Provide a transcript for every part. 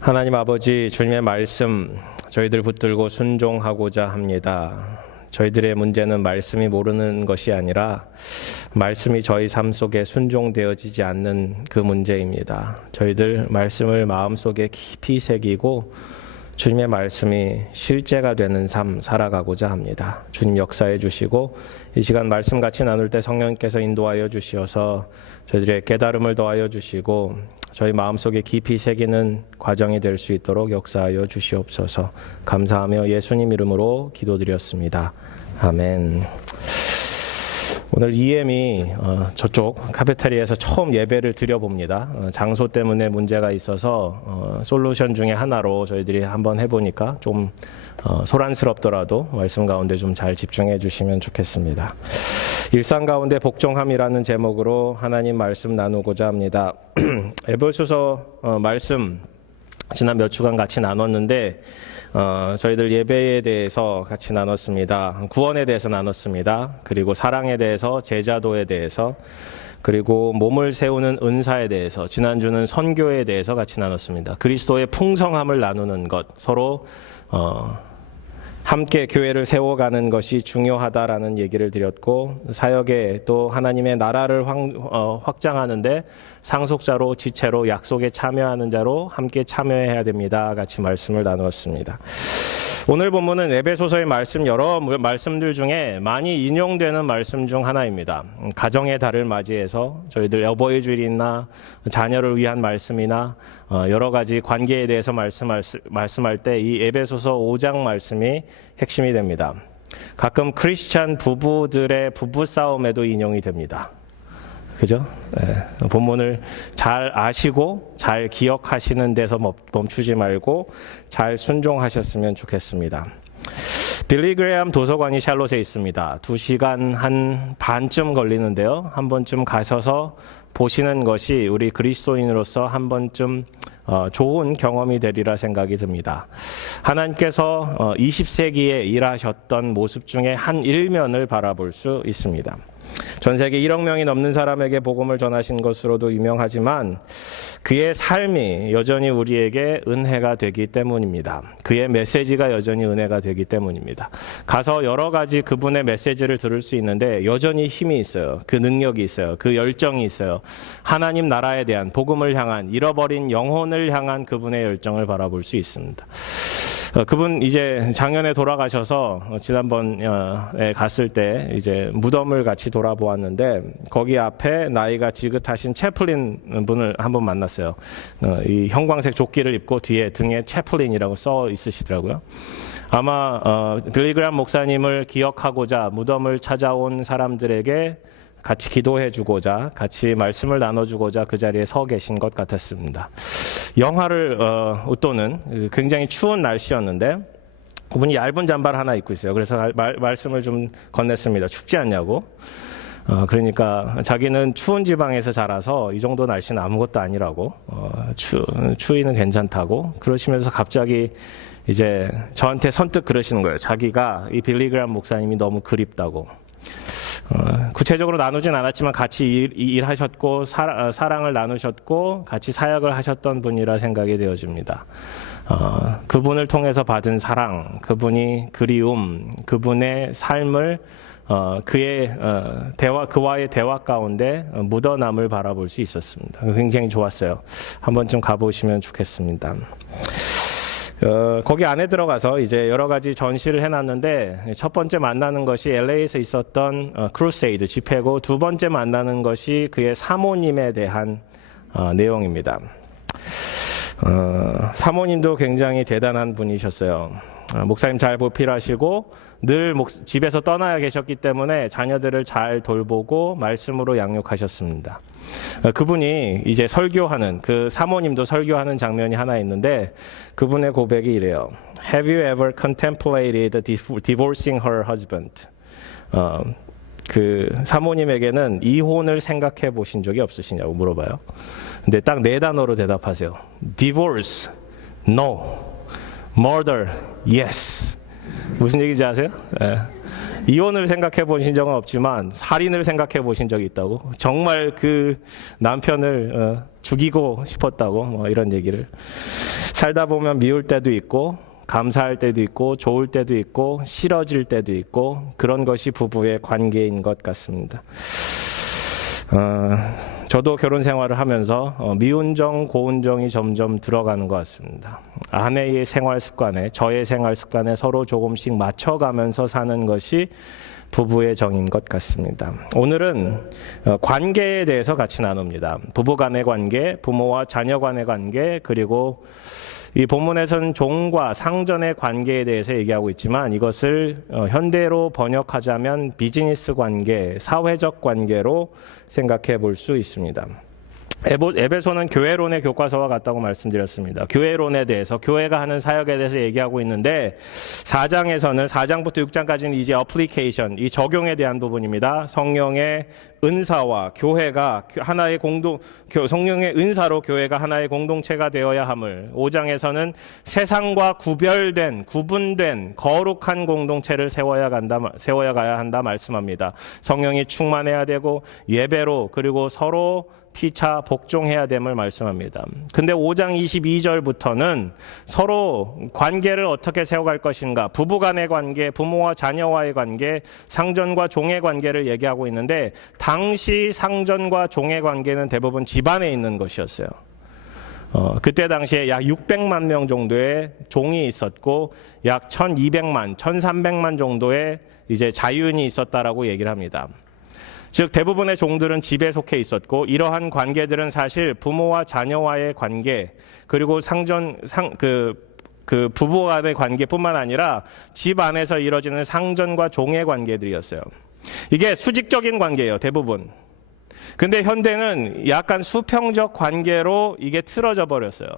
하나님 아버지, 주님의 말씀 저희들 붙들고 순종하고자 합니다. 저희들의 문제는 말씀이 모르는 것이 아니라 말씀이 저희 삶 속에 순종되어지지 않는 그 문제입니다. 저희들 말씀을 마음속에 깊이 새기고 주님의 말씀이 실제가 되는 삶 살아가고자 합니다. 주님 역사해 주시고 이 시간 말씀 같이 나눌 때 성령께서 인도하여 주시어서 저희들의 깨달음을 더하여 주시고 저희 마음속에 깊이 새기는 과정이 될 수 있도록 역사하여 주시옵소서. 감사하며 예수님 이름으로 기도드렸습니다. 아멘. 오늘 EM이 저쪽 카페테리아에서 처음 예배를 드려봅니다. 장소 때문에 문제가 있어서 솔루션 중에 하나로 저희들이 한번 해보니까 좀 소란스럽더라도 말씀 가운데 좀 잘 집중해 주시면 좋겠습니다. 일상 가운데 복종함이라는 제목으로 하나님 말씀 나누고자 합니다. 에베소서 말씀 지난 몇 주간 같이 나눴는데 저희들 예배에 대해서 같이 나눴습니다. 구원에 대해서 나눴습니다. 그리고 사랑에 대해서, 제자도에 대해서, 그리고 몸을 세우는 은사에 대해서, 지난주는 선교에 대해서 같이 나눴습니다. 그리스도의 풍성함을 나누는 것, 서로 함께 교회를 세워가는 것이 중요하다라는 얘기를 드렸고, 사역에 또 하나님의 나라를 확장하는데 상속자로, 지체로, 약속에 참여하는 자로 함께 참여해야 됩니다. 같이 말씀을 나누었습니다. 오늘 본문은 에베소서의 말씀, 여러 말씀들 중에 많이 인용되는 말씀 중 하나입니다. 가정의 달을 맞이해서 저희들 여보의 주일이나 자녀를 위한 말씀이나 여러 가지 관계에 대해서 말씀할 때 이 에베소서 5장 말씀이 핵심이 됩니다. 가끔 크리스찬 부부들의 부부싸움에도 인용이 됩니다. 그죠? 네. 본문을 잘 아시고 잘 기억하시는 데서 멈추지 말고 잘 순종하셨으면 좋겠습니다. 빌리 그레엄 도서관이 샬롯에 있습니다. 2시간 한 반쯤 걸리는데요. 한 번쯤 가셔서 보시는 것이 우리 그리스도인으로서 한 번쯤 좋은 경험이 되리라 생각이 듭니다. 하나님께서 20세기에 일하셨던 모습 중에 한 일면을 바라볼 수 있습니다. 전 세계 1억 명이 넘는 사람에게 복음을 전하신 것으로도 유명하지만 그의 삶이 여전히 우리에게 은혜가 되기 때문입니다. 그의 메시지가 여전히 은혜가 되기 때문입니다. 가서 여러 가지 그분의 메시지를 들을 수 있는데 여전히 힘이 있어요. 그 능력이 있어요. 그 열정이 있어요. 하나님 나라에 대한, 복음을 향한, 잃어버린 영혼을 향한 그분의 열정을 바라볼 수 있습니다. 그분 이제 작년에 돌아가셔서 지난번에 갔을 때 이제 무덤을 같이 돌아보았는데 거기 앞에 나이가 지긋하신 채플린 분을 한번 만났어요. 이 형광색 조끼를 입고 뒤에 등에 채플린이라고 써 있으시더라고요. 아마 빌리 그레엄 목사님을 기억하고자 무덤을 찾아온 사람들에게 같이 기도해 주고자, 같이 말씀을 나눠주고자 그 자리에 서 계신 것 같았습니다. 영하를 웃도는 굉장히 추운 날씨였는데 그분이 얇은 잠바를 하나 입고 있어요. 그래서 말씀을 좀 건넸습니다. 춥지 않냐고. 그러니까 자기는 추운 지방에서 자라서 이 정도 날씨는 아무것도 아니라고, 추위는 괜찮다고 그러시면서 갑자기 이제 저한테 선뜻 그러시는 거예요. 자기가 이 빌리 그레엄 목사님이 너무 그립다고. 구체적으로 나누진 않았지만 같이 일하셨고 사랑을 나누셨고 같이 사역을 하셨던 분이라 생각이 되어집니다. 그분을 통해서 받은 사랑, 그분이 그리움, 그분의 삶을 그의 그와의 대화 가운데 묻어남을 바라볼 수 있었습니다. 굉장히 좋았어요. 한 번쯤 가보시면 좋겠습니다. 거기 안에 들어가서 이제 여러 가지 전시를 해놨는데 첫 번째 만나는 것이 LA에서 있었던 크루세이드 집회고 두 번째 만나는 것이 그의 사모님에 대한 내용입니다. 사모님도 굉장히 대단한 분이셨어요. 목사님 잘 보필하시고 늘 집에서 떠나야 계셨기 때문에 자녀들을 잘 돌보고 말씀으로 양육하셨습니다. 그분이 이제 설교하는, 그 사모님도 설교하는 장면이 하나 있는데 그분의 고백이 이래요. Have you ever contemplated divorcing her husband? 그 사모님에게는 이혼을 생각해 보신 적이 없으시냐고 물어봐요. 근데 딱 4단어로 대답하세요. Divorce, no. Murder, yes. 무슨 얘기인지 아세요? 이혼을 생각해 보신 적은 없지만 살인을 생각해 보신 적이 있다고? 정말 그 남편을 죽이고 싶었다고? 뭐 이런 얘기를. 살다 보면 미울 때도 있고 감사할 때도 있고 좋을 때도 있고 싫어질 때도 있고 그런 것이 부부의 관계인 것 같습니다. 저도 결혼 생활을 하면서 미운정, 고운정이 점점 들어가는 것 같습니다. 아내의 생활 습관에, 저의 생활 습관에 서로 조금씩 맞춰가면서 사는 것이 부부의 정인 것 같습니다. 오늘은 관계에 대해서 같이 나눕니다. 부부 간의 관계, 부모와 자녀 간의 관계, 그리고 이 본문에서는 종과 상전의 관계에 대해서 얘기하고 있지만 이것을 현대로 번역하자면 비즈니스 관계, 사회적 관계로 생각해 볼 수 있습니다. 에베소는 교회론의 교과서와 같다고 말씀드렸습니다. 교회론에 대해서, 교회가 하는 사역에 대해서 얘기하고 있는데 4장에서는 4장부터 6장까지는 이제 어플리케이션, 이 적용에 대한 부분입니다. 성령의 은사와 교회가 하나의 성령의 은사로 교회가 하나의 공동체가 되어야 함을, 5장에서는 세상과 구분된 거룩한 공동체를 세워야 가야 한다 말씀합니다. 성령이 충만해야 되고 예배로, 그리고 서로 피차 복종해야 됨을 말씀합니다. 근데 5장 22절부터는 서로 관계를 어떻게 세워갈 것인가, 부부 간의 관계, 부모와 자녀와의 관계, 상전과 종의 관계를 얘기하고 있는데 당시 상전과 종의 관계는 대부분 집안에 있는 것이었어요. 그때 당시에 약 600만 명 정도의 종이 있었고 약 1200만, 1300만 정도의 이제 자유인이 있었다라고 얘기를 합니다. 즉 대부분의 종들은 집에 속해 있었고 이러한 관계들은 사실 부모와 자녀와의 관계, 그리고 그 부부 간의 관계뿐만 아니라 집 안에서 이루어지는 상전과 종의 관계들이었어요. 이게 수직적인 관계예요, 대부분. 근데 현대는 약간 수평적 관계로 이게 틀어져 버렸어요.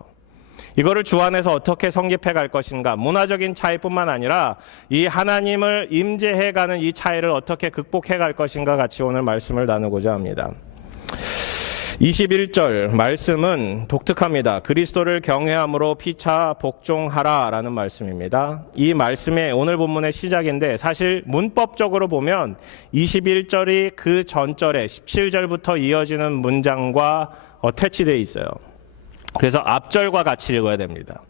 이거를 주 안에서 어떻게 성립해 갈 것인가, 문화적인 차이뿐만 아니라 이 하나님을 임재해가는 이 차이를 어떻게 극복해 갈 것인가 같이 오늘 말씀을 나누고자 합니다. 21절 말씀은 독특합니다. 그리스도를 경외함으로 피차 복종하라 라는 말씀입니다. 이 말씀의 오늘 본문의 시작인데 사실 문법적으로 보면 21절이 그 전절에 17절부터 이어지는 문장과 어태치되어 있어요. 그래서 앞절과 같이 읽어야 됩니다.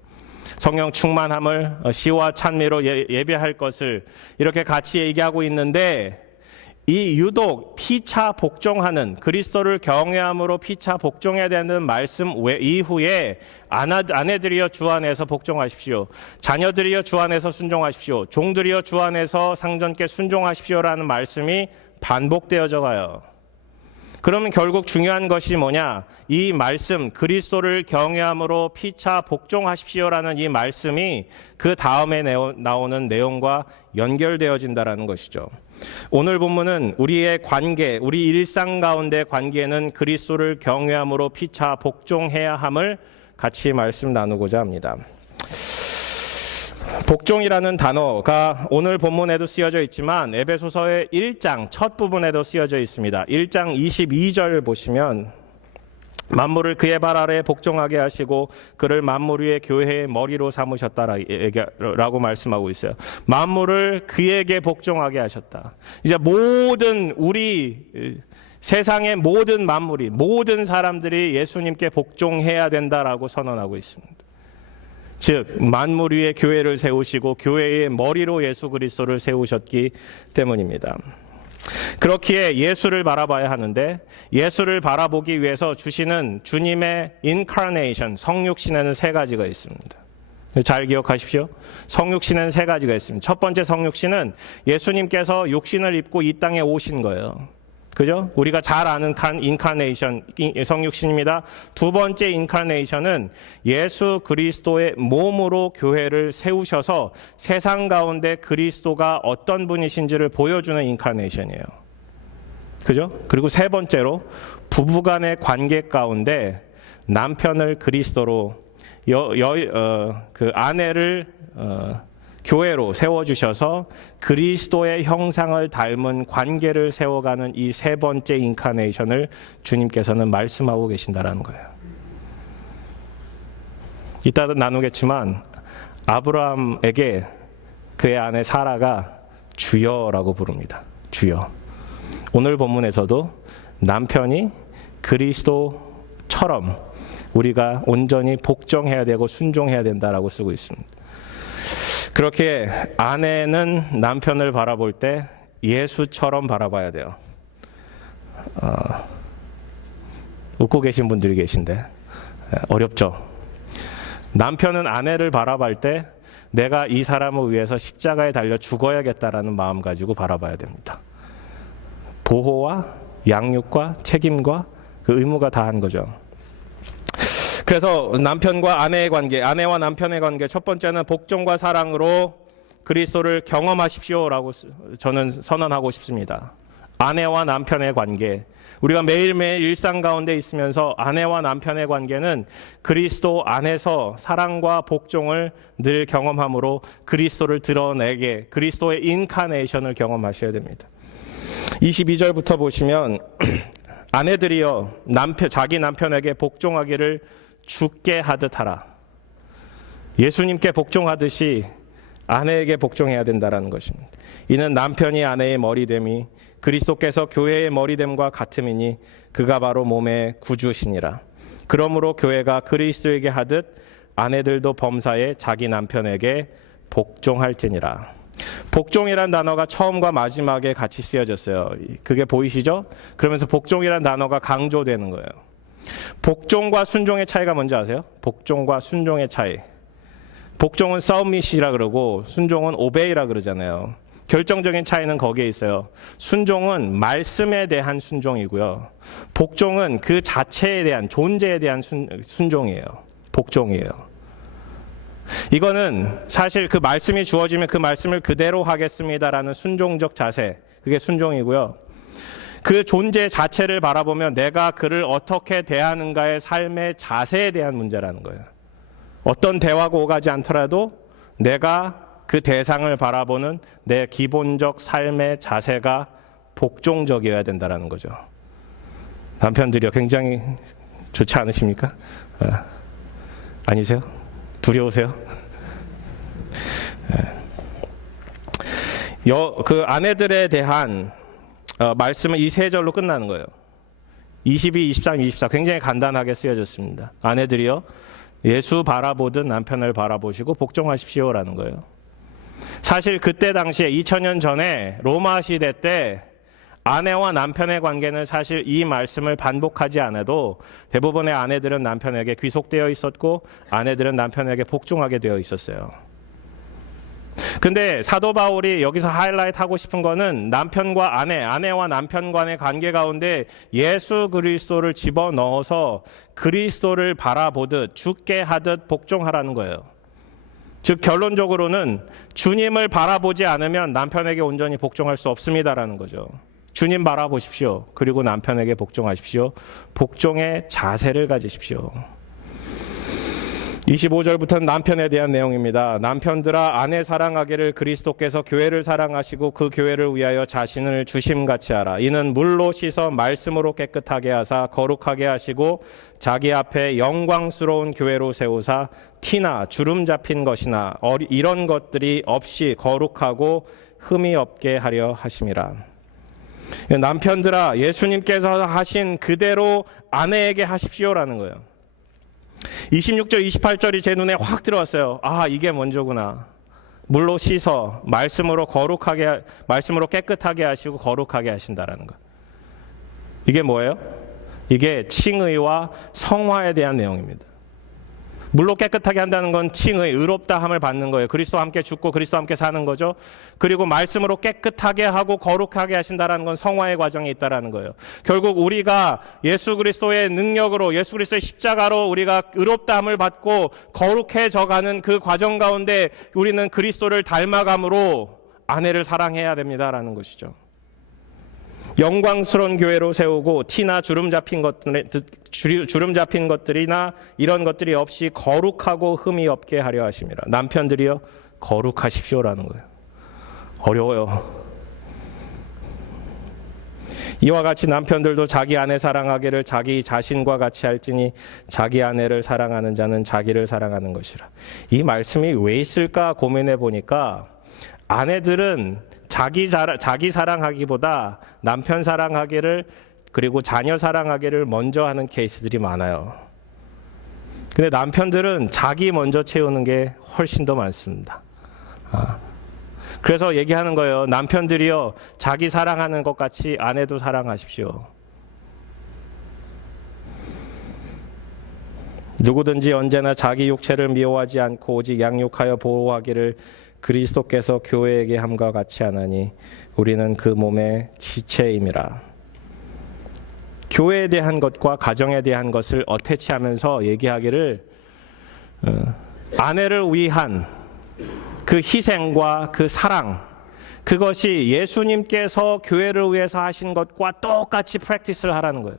성령 충만함을 시와 찬미로 예배할 것을 이렇게 같이 얘기하고 있는데 이 유독 피차 복종하는, 그리스도를 경외함으로 피차 복종해야 되는 말씀 이후에 아내들이여 주 안에서 복종하십시오, 자녀들이여 주 안에서 순종하십시오, 종들이여 주 안에서 상전께 순종하십시오라는 말씀이 반복되어져 가요. 그러면 결국 중요한 것이 뭐냐? 이 말씀, 그리스도를 경외함으로 피차 복종하십시오라는 이 말씀이 그 다음에 나오는 내용과 연결되어진다라는 것이죠. 오늘 본문은 우리의 관계, 우리 일상 가운데 관계는 그리스도를 경외함으로 피차 복종해야 함을 같이 말씀 나누고자 합니다. 복종이라는 단어가 오늘 본문에도 쓰여져 있지만 에베소서의 1장 첫 부분에도 쓰여져 있습니다. 1장 22절 보시면 만물을 그의 발 아래에 복종하게 하시고 그를 만물 위의 교회의 머리로 삼으셨다라고 말씀하고 있어요. 만물을 그에게 복종하게 하셨다. 이제 모든 세상의 모든 만물이, 모든 사람들이 예수님께 복종해야 된다라고 선언하고 있습니다. 즉 만물 위에 교회를 세우시고 교회의 머리로 예수 그리스도를 세우셨기 때문입니다. 그렇기에 예수를 바라봐야 하는데 예수를 바라보기 위해서 주시는 주님의 인카네이션, 성육신에는 세 가지가 있습니다. 잘 기억하십시오. 성육신은 세 가지가 있습니다. 첫 번째 성육신은 예수님께서 육신을 입고 이 땅에 오신 거예요. 그죠? 우리가 잘 아는 인카네이션, 성육신입니다. 두 번째 인카네이션은 예수 그리스도의 몸으로 교회를 세우셔서 세상 가운데 그리스도가 어떤 분이신지를 보여주는 인카네이션이에요. 그죠? 그리고 세 번째로 부부간의 관계 가운데 남편을 그리스도로, 그 아내를 교회로 세워주셔서 그리스도의 형상을 닮은 관계를 세워가는 이 세 번째 인카네이션을 주님께서는 말씀하고 계신다라는 거예요. 이따 나누겠지만 아브라함에게 그의 아내 사라가 주여라고 부릅니다. 주여. 오늘 본문에서도 남편이 그리스도처럼 우리가 온전히 복종해야 되고 순종해야 된다라고 쓰고 있습니다. 그렇게 아내는 남편을 바라볼 때 예수처럼 바라봐야 돼요. 웃고 계신 분들이 계신데 어렵죠. 남편은 아내를 바라볼 때 내가 이 사람을 위해서 십자가에 달려 죽어야겠다라는 마음 가지고 바라봐야 됩니다. 보호와 양육과 책임과 그 의무가 다한 거죠. 그래서 남편과 아내의 관계, 아내와 남편의 관계, 첫 번째는 복종과 사랑으로 그리스도를 경험하십시오라고 저는 선언하고 싶습니다. 아내와 남편의 관계, 우리가 매일매일 일상 가운데 있으면서 아내와 남편의 관계는 그리스도 안에서 사랑과 복종을 늘 경험함으로 그리스도를 드러내게, 그리스도의 인카네이션을 경험하셔야 됩니다. 22절부터 보시면 아내들이여 자기 남편에게 복종하기를 주께 하듯 하라. 예수님께 복종하듯이 아내에게 복종해야 된다는 것입니다. 이는 남편이 아내의 머리됨이 그리스도께서 교회의 머리됨과 같음이니 그가 바로 몸의 구주시니라. 그러므로 교회가 그리스도에게 하듯 아내들도 범사에 자기 남편에게 복종할지니라. 복종이란 단어가 처음과 마지막에 같이 쓰여졌어요. 그게 보이시죠? 그러면서 복종이란 단어가 강조되는 거예요. 복종과 순종의 차이가 뭔지 아세요? 복종과 순종의 차이. 복종은 submit이라 그러고 순종은 obey라 그러잖아요. 결정적인 차이는 거기에 있어요. 순종은 말씀에 대한 순종이고요. 복종은 그 자체에 대한, 존재에 대한 순종이에요. 복종이에요. 이거는 사실 그 말씀이 주어지면 그 말씀을 그대로 하겠습니다라는 순종적 자세, 그게 순종이고요. 그 존재 자체를 바라보면 내가 그를 어떻게 대하는가의 삶의 자세에 대한 문제라는 거예요. 어떤 대화가 오가지 않더라도 내가 그 대상을 바라보는 내 기본적 삶의 자세가 복종적이어야 된다는 거죠. 남편들이요, 굉장히 좋지 않으십니까? 아니세요? 두려우세요? 그 아내들에 대한 말씀은 이 세 절로 끝나는 거예요. 22, 23, 24 굉장히 간단하게 쓰여졌습니다. 아내들이요, 예수 바라보듯 남편을 바라보시고 복종하십시오라는 거예요. 사실 그때 당시에 2000년 전에 로마 시대 때 아내와 남편의 관계는 사실 이 말씀을 반복하지 않아도 대부분의 아내들은 남편에게 귀속되어 있었고 아내들은 남편에게 복종하게 되어 있었어요. 근데 사도 바울이 여기서 하이라이트 하고 싶은 거는 남편과 아내와 남편 간의 관계 가운데 예수 그리스도를 집어넣어서 그리스도를 바라보듯 주께 하듯 복종하라는 거예요. 즉 결론적으로는 주님을 바라보지 않으면 남편에게 온전히 복종할 수 없습니다라는 거죠. 주님 바라보십시오. 그리고 남편에게 복종하십시오. 복종의 자세를 가지십시오. 25절부터는 남편에 대한 내용입니다. 남편들아 아내 사랑하기를 그리스도께서 교회를 사랑하시고 그 교회를 위하여 자신을 주심같이 하라. 이는 물로 씻어 말씀으로 깨끗하게 하사 거룩하게 하시고 자기 앞에 영광스러운 교회로 세우사 티나 주름 잡힌 것이나 이런 것들이 없이 거룩하고 흠이 없게 하려 하심이라. 남편들아 예수님께서 하신 그대로 아내에게 하십시오라는 거예요. 26절 28절이 제 눈에 확 들어왔어요. 아, 이게 먼저구나. 물로 씻어 말씀으로 깨끗하게 하시고 거룩하게 하신다라는 거. 이게 뭐예요? 이게 칭의와 성화에 대한 내용입니다. 물로 깨끗하게 한다는 건 칭의, 의롭다함을 받는 거예요. 그리스도와 함께 죽고 그리스도와 함께 사는 거죠. 그리고 말씀으로 깨끗하게 하고 거룩하게 하신다는 건 성화의 과정이 있다는 거예요. 결국 우리가 예수 그리스도의 능력으로, 예수 그리스도의 십자가로 우리가 의롭다함을 받고 거룩해져가는 그 과정 가운데 우리는 그리스도를 닮아감으로 아내를 사랑해야 됩니다라는 것이죠. 영광스러운 교회로 세우고 티나 주름 잡힌 것들이나 이런 것들이 없이 거룩하고 흠이 없게 하려 하심이라. 남편들이여 거룩하십시오라는 거예요. 어려워요. 이와 같이 남편들도 자기 아내 사랑하기를 자기 자신과 같이 할지니 자기 아내를 사랑하는 자는 자기를 사랑하는 것이라. 이 말씀이 왜 있을까 고민해 보니까 아내들은 자기 사랑하기보다 남편 사랑하기를 그리고 자녀 사랑하기를 먼저 하는 케이스들이 많아요. 근데 남편들은 자기 먼저 채우는 게 훨씬 더 많습니다. 그래서 얘기하는 거예요. 남편들이요, 자기 사랑하는 것 같이 아내도 사랑하십시오. 누구든지 언제나 자기 육체를 미워하지 않고 오직 양육하여 보호하기를 그리스도께서 교회에게 함과 같이 하나니 우리는 그 몸의 지체임이라. 교회에 대한 것과 가정에 대한 것을 어태치하면서 얘기하기를 아내를 위한 그 희생과 그 사랑, 그것이 예수님께서 교회를 위해서 하신 것과 똑같이 프랙티스를 하라는 거예요.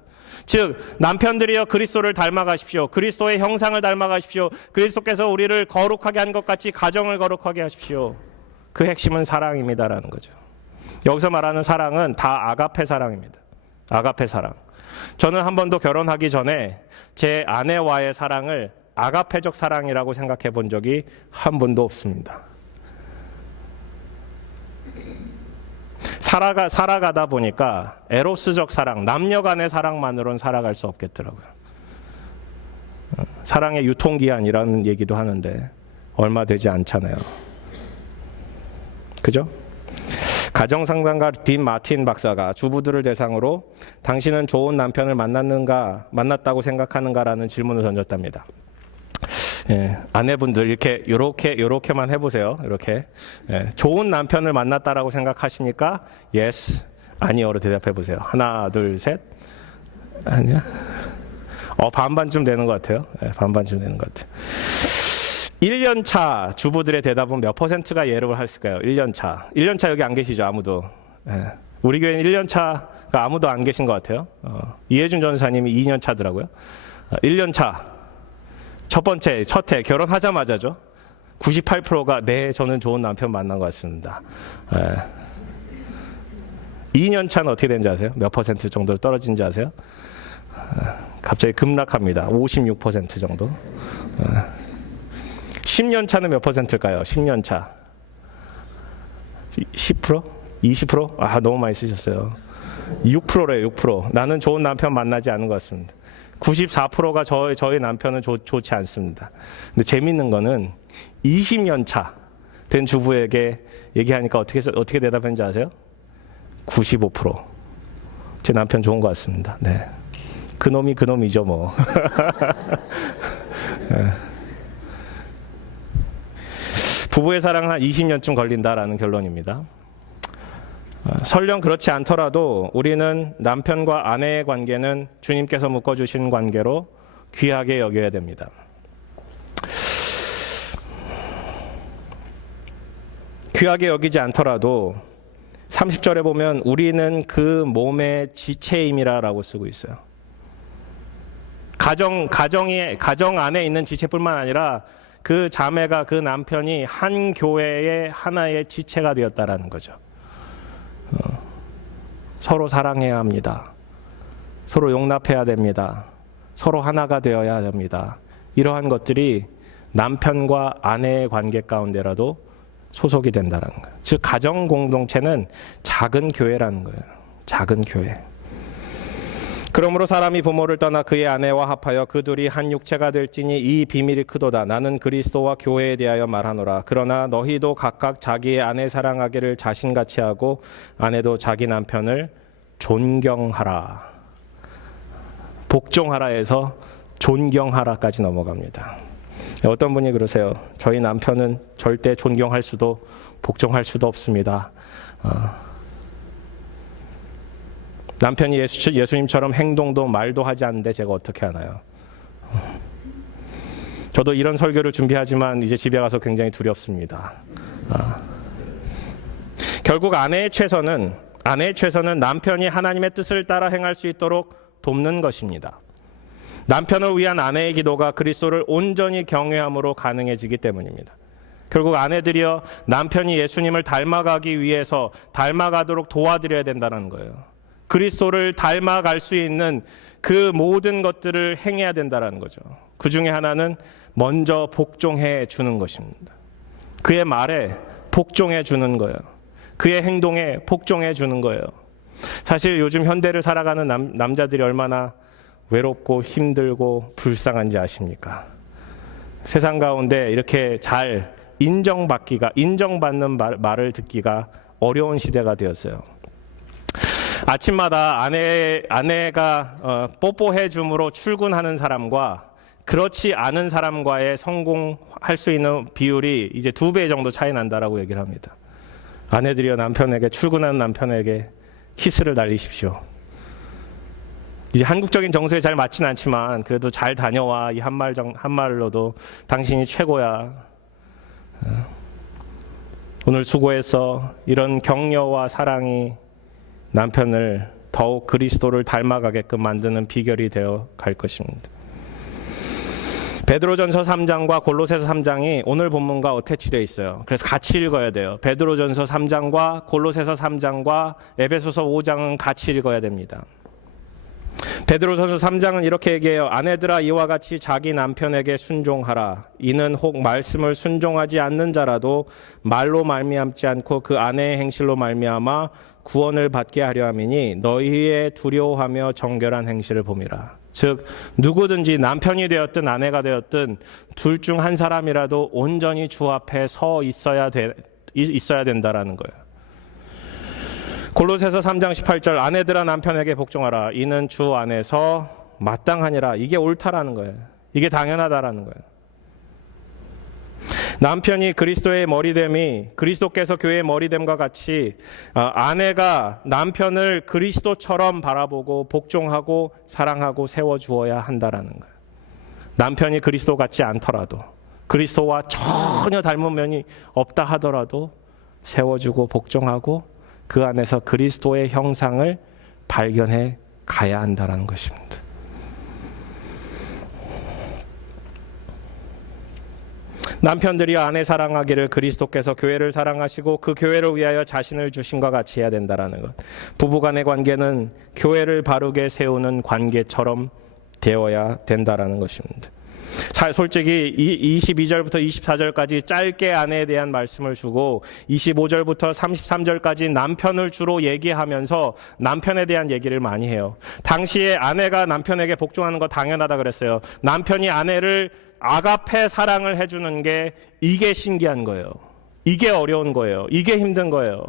즉 남편들이여 그리스도를 닮아가십시오. 그리스도의 형상을 닮아가십시오. 그리스도께서 우리를 거룩하게 한 것 같이 가정을 거룩하게 하십시오. 그 핵심은 사랑입니다라는 거죠. 여기서 말하는 사랑은 다 아가페 사랑입니다. 아가페 사랑. 저는 한 번도 결혼하기 전에 제 아내와의 사랑을 아가페적 사랑이라고 생각해 본 적이 한 번도 없습니다. 살아가다 보니까 에로스적 사랑, 남녀 간의 사랑만으로는 살아갈 수 없겠더라고요. 사랑의 유통기한이라는 얘기도 하는데 얼마 되지 않잖아요. 그죠? 가정상담가 딘 마틴 박사가 주부들을 대상으로 당신은 좋은 남편을 만났다고 생각하는가라는 질문을 던졌답니다. 예, 아내분들 요렇게만 해보세요. 이렇게 좋은 남편을 만났다라고 생각하십니까? Yes, 아니요로 대답해 보세요. 하나, 둘, 셋. 아니야? 반반쯤 되는 것 같아요. 반반쯤 되는 것 같아요. 1년 차 주부들의 대답은 몇 %가 예를 했을까요? 1년 차. 1년 차 여기 안 계시죠? 아무도. 우리 교회는 1년 차가 아무도 안 계신 것 같아요. 이혜준 전사님이 2년 차더라고요. 1년 차. 첫 해 결혼하자마자죠. 98%가 네, 저는 좋은 남편 만난 것 같습니다. 2년 차는 어떻게 되는지 아세요? 몇 % 정도 떨어진지 아세요? 갑자기 급락합니다. 56% 정도. 10년 차는 몇 %일까요? 10년 차. 10%? 20%? 너무 많이 쓰셨어요. 6%래요, 6%. 나는 좋은 남편 만나지 않은 것 같습니다. 94%가 저희 남편은 좋지 않습니다. 근데 재밌는 거는 20년 차 된 주부에게 얘기하니까 어떻게 대답했는지 아세요? 95%. 제 남편 좋은 것 같습니다. 네. 그놈이죠 뭐. 부부의 사랑은 한 20년쯤 걸린다라는 결론입니다. 설령 그렇지 않더라도 우리는 남편과 아내의 관계는 주님께서 묶어주신 관계로 귀하게 여겨야 됩니다. 귀하게 여기지 않더라도 30절에 보면 우리는 그 몸의 지체임이라고 쓰고 있어요. 가정 안에 있는 지체뿐만 아니라 그 자매가 그 남편이 한 교회의 하나의 지체가 되었다라는 거죠. 서로 사랑해야 합니다. 서로 용납해야 됩니다. 서로 하나가 되어야 됩니다. 이러한 것들이 남편과 아내의 관계 가운데라도 소속이 된다는 거예요. 즉 가정 공동체는 작은 교회라는 거예요. 작은 교회. 그러므로 사람이 부모를 떠나 그의 아내와 합하여 그 둘이 한 육체가 될지니 이 비밀이 크도다. 나는 그리스도와 교회에 대하여 말하노라. 그러나 너희도 각각 자기의 아내 사랑하기를 자신같이 하고 아내도 자기 남편을 존경하라. 복종하라에서 존경하라까지 넘어갑니다. 어떤 분이 그러세요. 저희 남편은 절대 존경할 수도 복종할 수도 없습니다. 남편이 예수님처럼 행동도 말도 하지 않는데 제가 어떻게 하나요? 저도 이런 설교를 준비하지만 이제 집에 가서 굉장히 두렵습니다. 결국 아내의 최선은 남편이 하나님의 뜻을 따라 행할 수 있도록 돕는 것입니다. 남편을 위한 아내의 기도가 그리스도를 온전히 경외함으로 가능해지기 때문입니다. 결국 아내들이여 남편이 예수님을 닮아가기 위해서 닮아가도록 도와드려야 된다는 거예요. 그리스도를 닮아갈 수 있는 그 모든 것들을 행해야 된다는 거죠. 그 중에 하나는 먼저 복종해 주는 것입니다. 그의 말에 복종해 주는 거예요. 그의 행동에 복종해 주는 거예요. 사실 요즘 현대를 살아가는 남자들이 얼마나 외롭고 힘들고 불쌍한지 아십니까? 세상 가운데 이렇게 잘 인정받는 말을 듣기가 어려운 시대가 되었어요. 아침마다 아내가 뽀뽀해 줌으로 출근하는 사람과 그렇지 않은 사람과의 성공할 수 있는 비율이 이제 2배 정도 차이 난다라고 얘기를 합니다. 아내들이여 출근하는 남편에게 키스를 날리십시오. 이제 한국적인 정서에 잘 맞진 않지만 그래도 잘 다녀와 이 한말로도 당신이 최고야. 오늘 수고했어. 이런 격려와 사랑이 남편을 더욱 그리스도를 닮아가게끔 만드는 비결이 되어 갈 것입니다. 베드로전서 3장과 골로새서 3장이 오늘 본문과 어태치되어 있어요. 그래서 같이 읽어야 돼요. 베드로전서 3장과 골로새서 3장과 에베소서 5장은 같이 읽어야 됩니다. 베드로전서 3장은 이렇게 얘기해요. 아내들아 이와 같이 자기 남편에게 순종하라. 이는 혹 말씀을 순종하지 않는 자라도 말로 말미암지 않고 그 아내의 행실로 말미암아 구원을 받게 하려 함이니 너희의 두려워하며 정결한 행실을 봄이라. 즉 누구든지 남편이 되었든 아내가 되었든 둘 중 한 사람이라도 온전히 주 앞에 서 있어야 된다라는 거예요. 골로새서 3장 18절 아내들아 남편에게 복종하라. 이는 주 안에서 마땅하니라. 이게 옳다라는 거예요. 이게 당연하다라는 거예요. 남편이 그리스도의 머리됨이 그리스도께서 교회의 머리됨과 같이 아내가 남편을 그리스도처럼 바라보고 복종하고 사랑하고 세워주어야 한다라는 거예요. 남편이 그리스도 같지 않더라도 그리스도와 전혀 닮은 면이 없다 하더라도 세워주고 복종하고 그 안에서 그리스도의 형상을 발견해 가야 한다는 것입니다. 남편들이 아내 사랑하기를 그리스도께서 교회를 사랑하시고 그 교회를 위하여 자신을 주심과 같이 해야 된다는 것. 부부간의 관계는 교회를 바르게 세우는 관계처럼 되어야 된다는 것입니다. 솔직히 22절부터 24절까지 짧게 아내에 대한 말씀을 주고 25절부터 33절까지 남편을 주로 얘기하면서 남편에 대한 얘기를 많이 해요. 당시에 아내가 남편에게 복종하는 거 당연하다 그랬어요. 남편이 아내를 아가페 사랑을 해주는 게 이게 신기한 거예요. 이게 어려운 거예요. 이게 힘든 거예요.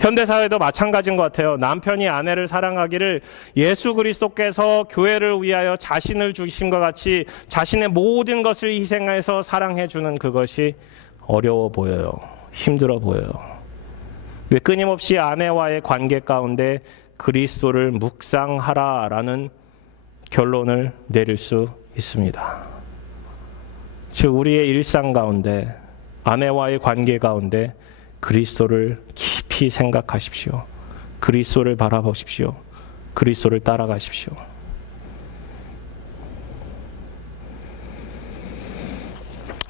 현대사회도 마찬가지인 것 같아요. 남편이 아내를 사랑하기를 예수 그리스도께서 교회를 위하여 자신을 주신 것 같이 자신의 모든 것을 희생해서 사랑해 주는 그것이 어려워 보여요. 힘들어 보여요. 왜 끊임없이 아내와의 관계 가운데 그리스도를 묵상하라라는 결론을 내릴 수 있습니다. 즉 우리의 일상 가운데 아내와의 관계 가운데 그리스도를 깊이 생각하십시오. 그리스도를 바라보십시오. 그리스도를 따라가십시오.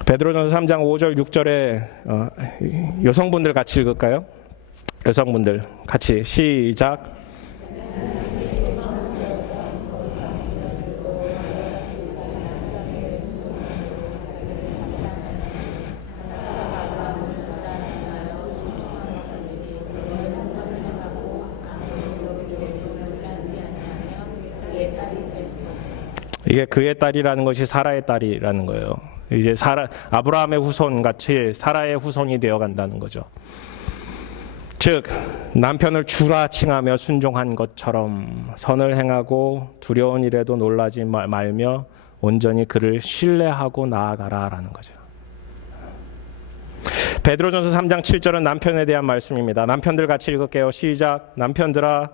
베드로전서 3장 5절 6절에 여성분들 같이 읽을까요? 여성분들 같이 시작. 이게 그의 딸이라는 것이 사라의 딸이라는 거예요. 이제 아브라함의 후손 같이 사라의 후손이 되어 간다는 거죠. 즉 남편을 주라 칭하며 순종한 것처럼 선을 행하고 두려운 일에도 놀라지 말며 온전히 그를 신뢰하고 나아가라라는 거죠. 베드로전서 3장 7절은 남편에 대한 말씀입니다. 남편들 같이 읽을게요. 시작. 남편들아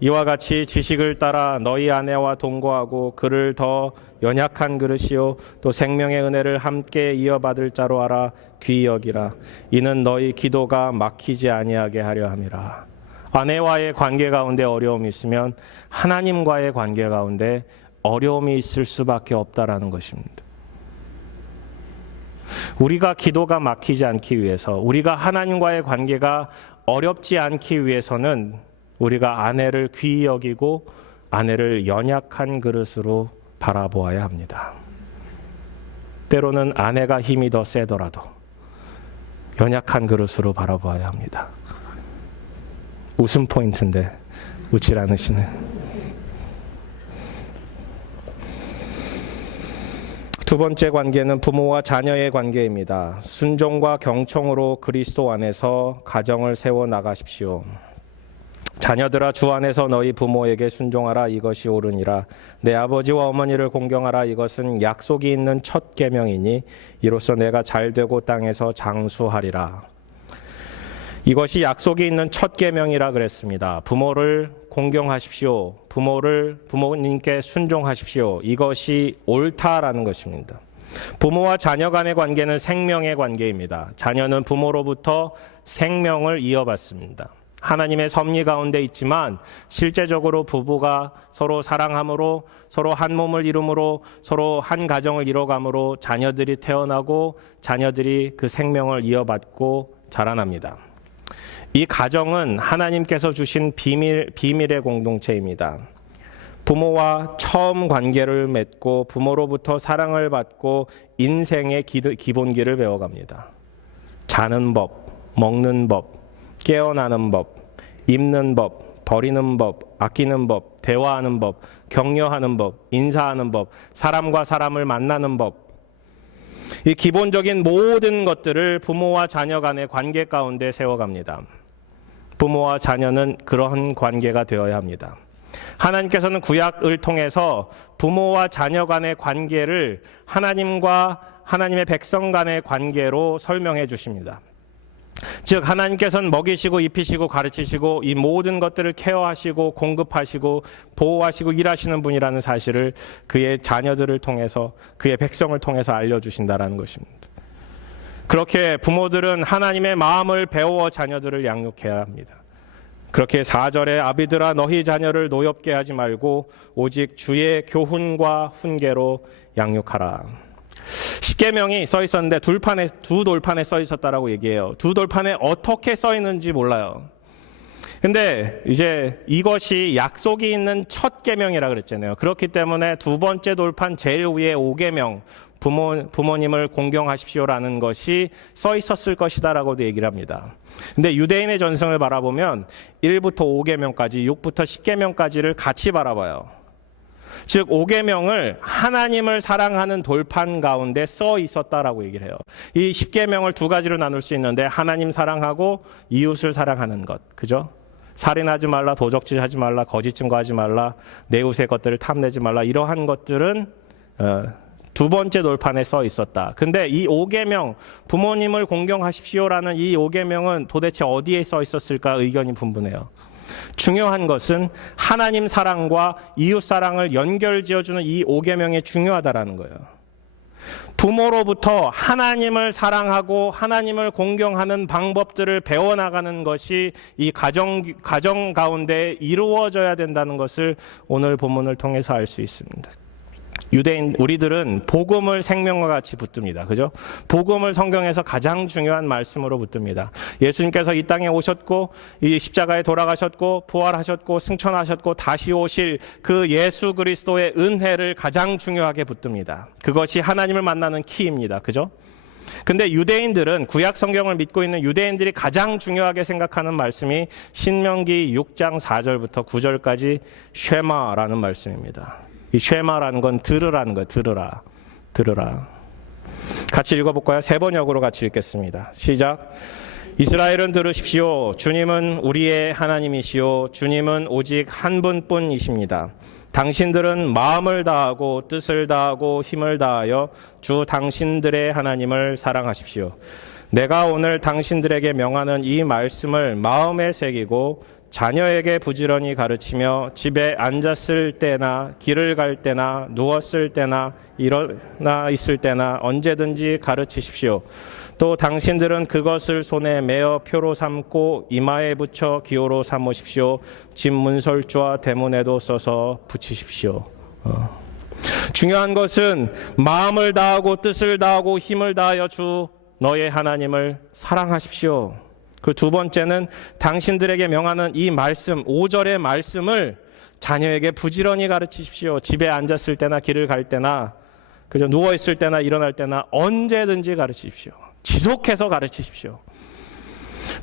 이와 같이 지식을 따라 너희 아내와 동거하고 그를 더 연약한 그릇이요 또 생명의 은혜를 함께 이어받을 자로 알아 귀히 여기라. 이는 너희 기도가 막히지 아니하게 하려 함이라. 아내와의 관계 가운데 어려움이 있으면 하나님과의 관계 가운데 어려움이 있을 수밖에 없다라는 것입니다. 우리가 기도가 막히지 않기 위해서 우리가 하나님과의 관계가 어렵지 않기 위해서는 우리가 아내를 귀히 여기고 아내를 연약한 그릇으로 바라보아야 합니다. 때로는 아내가 힘이 더 세더라도 연약한 그릇으로 바라보아야 합니다. 웃음 포인트인데 웃질 않으시네. 두 번째 관계는 부모와 자녀의 관계입니다. 순종과 경청으로 그리스도 안에서 가정을 세워 나가십시오. 자녀들아, 주 안에서 너희 부모에게 순종하라. 이것이 옳으니라. 내 아버지와 어머니를 공경하라. 이것은 약속이 있는 첫 계명이니 이로써 내가 잘되고 땅에서 장수하리라. 이것이 약속이 있는 첫 계명이라 그랬습니다. 부모를 공경하십시오. 부모님께 순종하십시오. 이것이 옳다라는 것입니다. 부모와 자녀 간의 관계는 생명의 관계입니다. 자녀는 부모로부터 생명을 이어받습니다. 하나님의 섭리 가운데 있지만 실제적으로 부부가 서로 사랑함으로, 서로 한 몸을 이룸으로, 서로 한 가정을 이뤄감으로 자녀들이 태어나고 자녀들이 그 생명을 이어받고 자라납니다. 이 가정은 하나님께서 주신 비밀의 공동체입니다. 부모와 처음 관계를 맺고 부모로부터 사랑을 받고 인생의 기본기를 배워갑니다. 자는 법, 먹는 법, 깨어나는 법, 입는 법, 버리는 법, 아끼는 법, 대화하는 법, 격려하는 법, 인사하는 법, 사람과 사람을 만나는 법, 이 기본적인 모든 것들을 부모와 자녀 간의 관계 가운데 세워갑니다. 부모와 자녀는 그러한 관계가 되어야 합니다. 하나님께서는 구약을 통해서 부모와 자녀 간의 관계를 하나님과 하나님의 백성 간의 관계로 설명해 주십니다. 즉 하나님께서는 먹이시고 입히시고 가르치시고 이 모든 것들을 케어하시고 공급하시고 보호하시고 일하시는 분이라는 사실을 그의 자녀들을 통해서, 그의 백성을 통해서 알려주신다라는 것입니다. 그렇게 부모들은 하나님의 마음을 배워 자녀들을 양육해야 합니다. 그렇게 4절에 아비들아 너희 자녀를 노엽게 하지 말고 오직 주의 교훈과 훈계로 양육하라. 십계명이 써 있었는데 두 돌판에 써 있었다라고 얘기해요. 두 돌판에 어떻게 써 있는지 몰라요. 근데 이제 이것이 약속이 있는 첫 계명이라 그랬잖아요. 그렇기 때문에 두 번째 돌판 제일 위에 5계명, 부모님을 공경하십시오라는 것이 써 있었을 것이다라고도 얘기를 합니다. 근데 유대인의 전승을 바라보면 1부터 5계명까지, 6부터 10계명까지를 같이 바라봐요. 즉 5계명을 하나님을 사랑하는 돌판 가운데 써 있었다라고 얘기를 해요. 이 10계명을 두 가지로 나눌 수 있는데 하나님 사랑하고 이웃을 사랑하는 것, 그죠? 살인하지 말라, 도적질하지 말라, 거짓 증거하지 말라, 내 이웃의 것들을 탐내지 말라, 이러한 것들은 두 번째 돌판에 써 있었다. 근데 이 5계명, 부모님을 공경하십시오라는 이 5계명은 도대체 어디에 써 있었을까 의견이 분분해요. 중요한 것은 하나님 사랑과 이웃 사랑을 연결지어주는 이 5계명이 중요하다라는 거예요. 부모로부터 하나님을 사랑하고 하나님을 공경하는 방법들을 배워나가는 것이 이 가정 가운데 이루어져야 된다는 것을 오늘 본문을 통해서 알 수 있습니다. 우리들은 복음을 생명과 같이 붙듭니다. 그죠? 복음을 성경에서 가장 중요한 말씀으로 붙듭니다. 예수님께서 이 땅에 오셨고, 이 십자가에 돌아가셨고, 부활하셨고, 승천하셨고, 다시 오실 그 예수 그리스도의 은혜를 가장 중요하게 붙듭니다. 그것이 하나님을 만나는 키입니다. 그죠? 근데 유대인들은, 구약 성경을 믿고 있는 유대인들이 가장 중요하게 생각하는 말씀이 신명기 6장 4절부터 9절까지 쉐마라는 말씀입니다. 이 쉐마라는 건 들으라는 거예요. 들으라. 같이 읽어볼까요? 세 번역으로 같이 읽겠습니다. 시작. 이스라엘은 들으십시오. 주님은 우리의 하나님이시오. 주님은 오직 한 분뿐이십니다. 당신들은 마음을 다하고 뜻을 다하고 힘을 다하여 주 당신들의 하나님을 사랑하십시오. 내가 오늘 당신들에게 명하는 이 말씀을 마음에 새기고 자녀에게 부지런히 가르치며 집에 앉았을 때나 길을 갈 때나 누웠을 때나 일어나 있을 때나 언제든지 가르치십시오. 또 당신들은 그것을 손에 메어 표로 삼고 이마에 붙여 기호로 삼으십시오. 집 문설주와 대문에도 써서 붙이십시오. 중요한 것은 마음을 다하고 뜻을 다하고 힘을 다하여 주 너의 하나님을 사랑하십시오. 그 두 번째는 당신들에게 명하는 이 말씀, 5절의 말씀을 자녀에게 부지런히 가르치십시오. 집에 앉았을 때나 길을 갈 때나 그죠? 누워 있을 때나 일어날 때나 언제든지 가르치십시오. 지속해서 가르치십시오.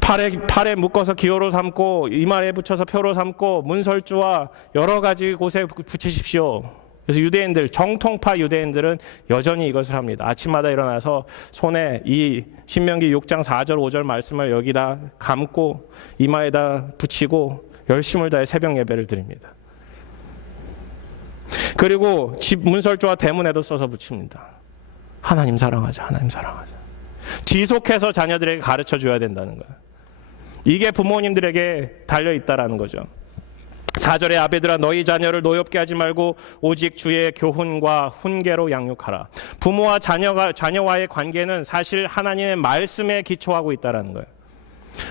팔에 묶어서 기호로 삼고 이마에 붙여서 표로 삼고 문설주와 여러 가지 곳에 붙이십시오. 그래서 유대인들, 정통파 유대인들은 여전히 이것을 합니다. 아침마다 일어나서 손에 이 신명기 6장 4절 5절 말씀을 여기다 감고 이마에다 붙이고 열심을 다해 새벽 예배를 드립니다. 그리고 집 문설주와 대문에도 써서 붙입니다. 하나님 사랑하자, 하나님 사랑하자. 지속해서 자녀들에게 가르쳐 줘야 된다는 거예요. 이게 부모님들에게 달려있다라는 거죠. 4절에 아베들아 너희 자녀를 노엽게 하지 말고 오직 주의 교훈과 훈계로 양육하라. 부모와 자녀와의 관계는 사실 하나님의 말씀에 기초하고 있다는 거예요.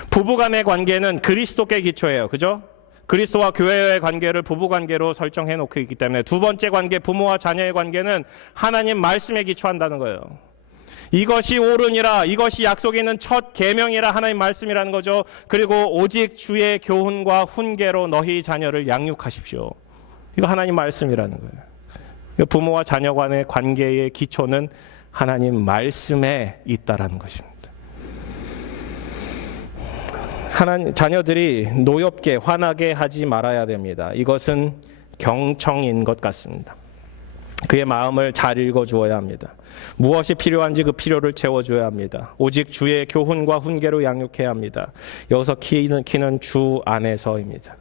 부부간의 관계는 그리스도께 기초해요. 그죠? 그리스도와 교회의 관계를 부부관계로 설정해 놓고 있기 때문에 두 번째 관계, 부모와 자녀의 관계는 하나님 말씀에 기초한다는 거예요. 이것이 옳으니라, 이것이 약속이 있는 첫 계명이라 하나님 말씀이라는 거죠. 그리고 오직 주의 교훈과 훈계로 너희 자녀를 양육하십시오. 이거 하나님 말씀이라는 거예요. 부모와 자녀 간의 관계의 기초는 하나님 말씀에 있다라는 것입니다. 자녀들이 노엽게 화나게 하지 말아야 됩니다. 이것은 경청인 것 같습니다. 그의 마음을 잘 읽어주어야 합니다. 무엇이 필요한지 그 필요를 채워줘야 합니다. 오직 주의 교훈과 훈계로 양육해야 합니다. 여기서 키는 주 안에서입니다.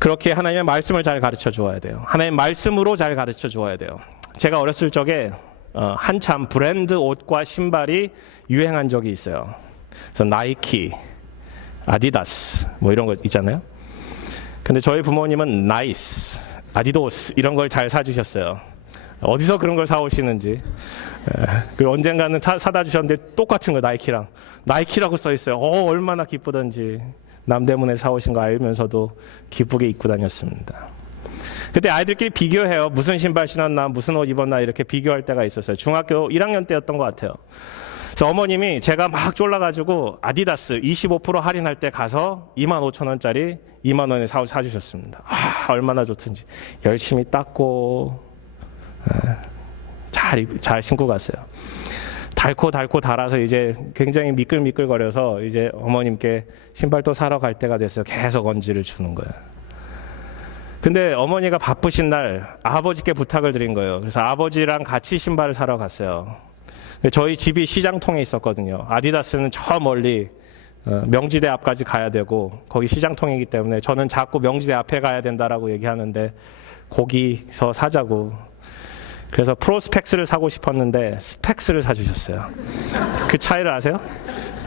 그렇게 하나님의 말씀을 잘 가르쳐 주어야 돼요. 하나님의 말씀으로 잘 가르쳐 주어야 돼요. 제가 어렸을 적에 한참 브랜드 옷과 신발이 유행한 적이 있어요. 그래서 나이키, 아디다스 뭐 이런 거 있잖아요. 근데 저희 부모님은 나이스, 아디도스 이런 걸 잘 사주셨어요. 어디서 그런 걸 사오시는지. 언젠가는 사다 주셨는데 똑같은 거 나이키라고 써 있어요. 얼마나 기쁘던지. 남대문에 사오신 거 알면서도 기쁘게 입고 다녔습니다. 그때 아이들끼리 비교해요. 무슨 신발 신었나, 무슨 옷 입었나 이렇게 비교할 때가 있었어요. 중학교 1학년 때였던 것 같아요. 그래서 어머님이 제가 막 쫄라가지고 아디다스 25% 할인할 때 가서 25,000원짜리 2만 원에 사주셨습니다. 얼마나 좋든지 열심히 닦고 잘 신고 갔어요. 닳고 달아서 이제 굉장히 미끌미끌거려서 이제 어머님께 신발 또 사러 갈 때가 됐어요. 계속 언지를 주는 거예요. 근데 어머니가 바쁘신 날 아버지께 부탁을 드린 거예요. 그래서 아버지랑 같이 신발을 사러 갔어요. 저희 집이 시장통에 있었거든요. 아디다스는 저 멀리 명지대 앞까지 가야 되고 거기 시장통이기 때문에 저는 자꾸 명지대 앞에 가야 된다라고 얘기하는데 거기서 사자고. 그래서 프로스펙스를 사고 싶었는데 스펙스를 사주셨어요. 그 차이를 아세요?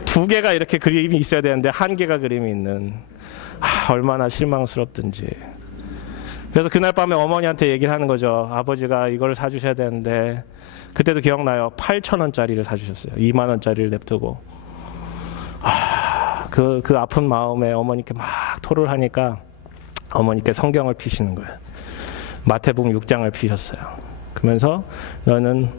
2개가 이렇게 그림이 있어야 되는데 1개가 그림이 있는. 얼마나 실망스럽든지. 그래서 그날 밤에 어머니한테 얘기를 하는 거죠. 아버지가 이걸 사주셔야 되는데. 그때도 기억나요. 8,000원짜리를 사주셨어요. 2만 원짜리를 냅두고. 그 아픈 마음에 어머니께 막 토를 하니까 어머니께 성경을 피시는 거예요. 마태복음 6장을 피셨어요. 그러면서 너는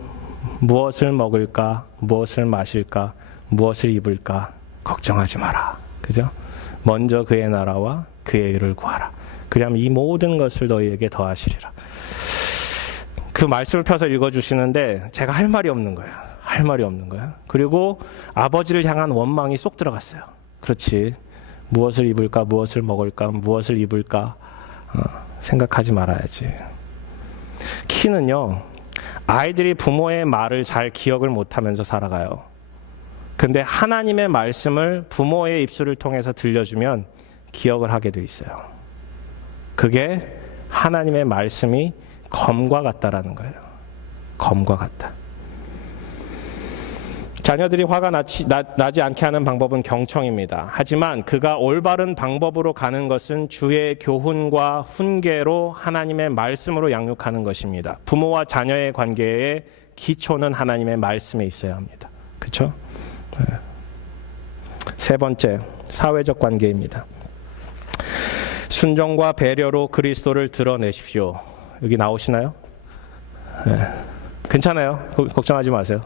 무엇을 먹을까, 무엇을 마실까, 무엇을 입을까 걱정하지 마라. 그죠? 먼저 그의 나라와 그의 의를 구하라. 그리하면 이 모든 것을 너희에게 더하시리라. 그 말씀을 펴서 읽어주시는데 제가 할 말이 없는 거예요. 그리고 아버지를 향한 원망이 쏙 들어갔어요. 그렇지. 무엇을 입을까, 무엇을 먹을까, 무엇을 입을까 생각하지 말아야지. 키는요, 아이들이 부모의 말을 잘 기억을 못하면서 살아가요. 근데 하나님의 말씀을 부모의 입술을 통해서 들려주면 기억을 하게 돼 있어요. 그게 하나님의 말씀이 검과 같다라는 거예요. 검과 같다. 자녀들이 화가 나지 않게 하는 방법은 경청입니다. 하지만 그가 올바른 방법으로 가는 것은 주의 교훈과 훈계로 하나님의 말씀으로 양육하는 것입니다. 부모와 자녀의 관계의 기초는 하나님의 말씀에 있어야 합니다. 그렇죠? 세 번째, 사회적 관계입니다. 순종과 배려로 그리스도를 드러내십시오. 여기 나오시나요? 괜찮아요. 걱정하지 마세요.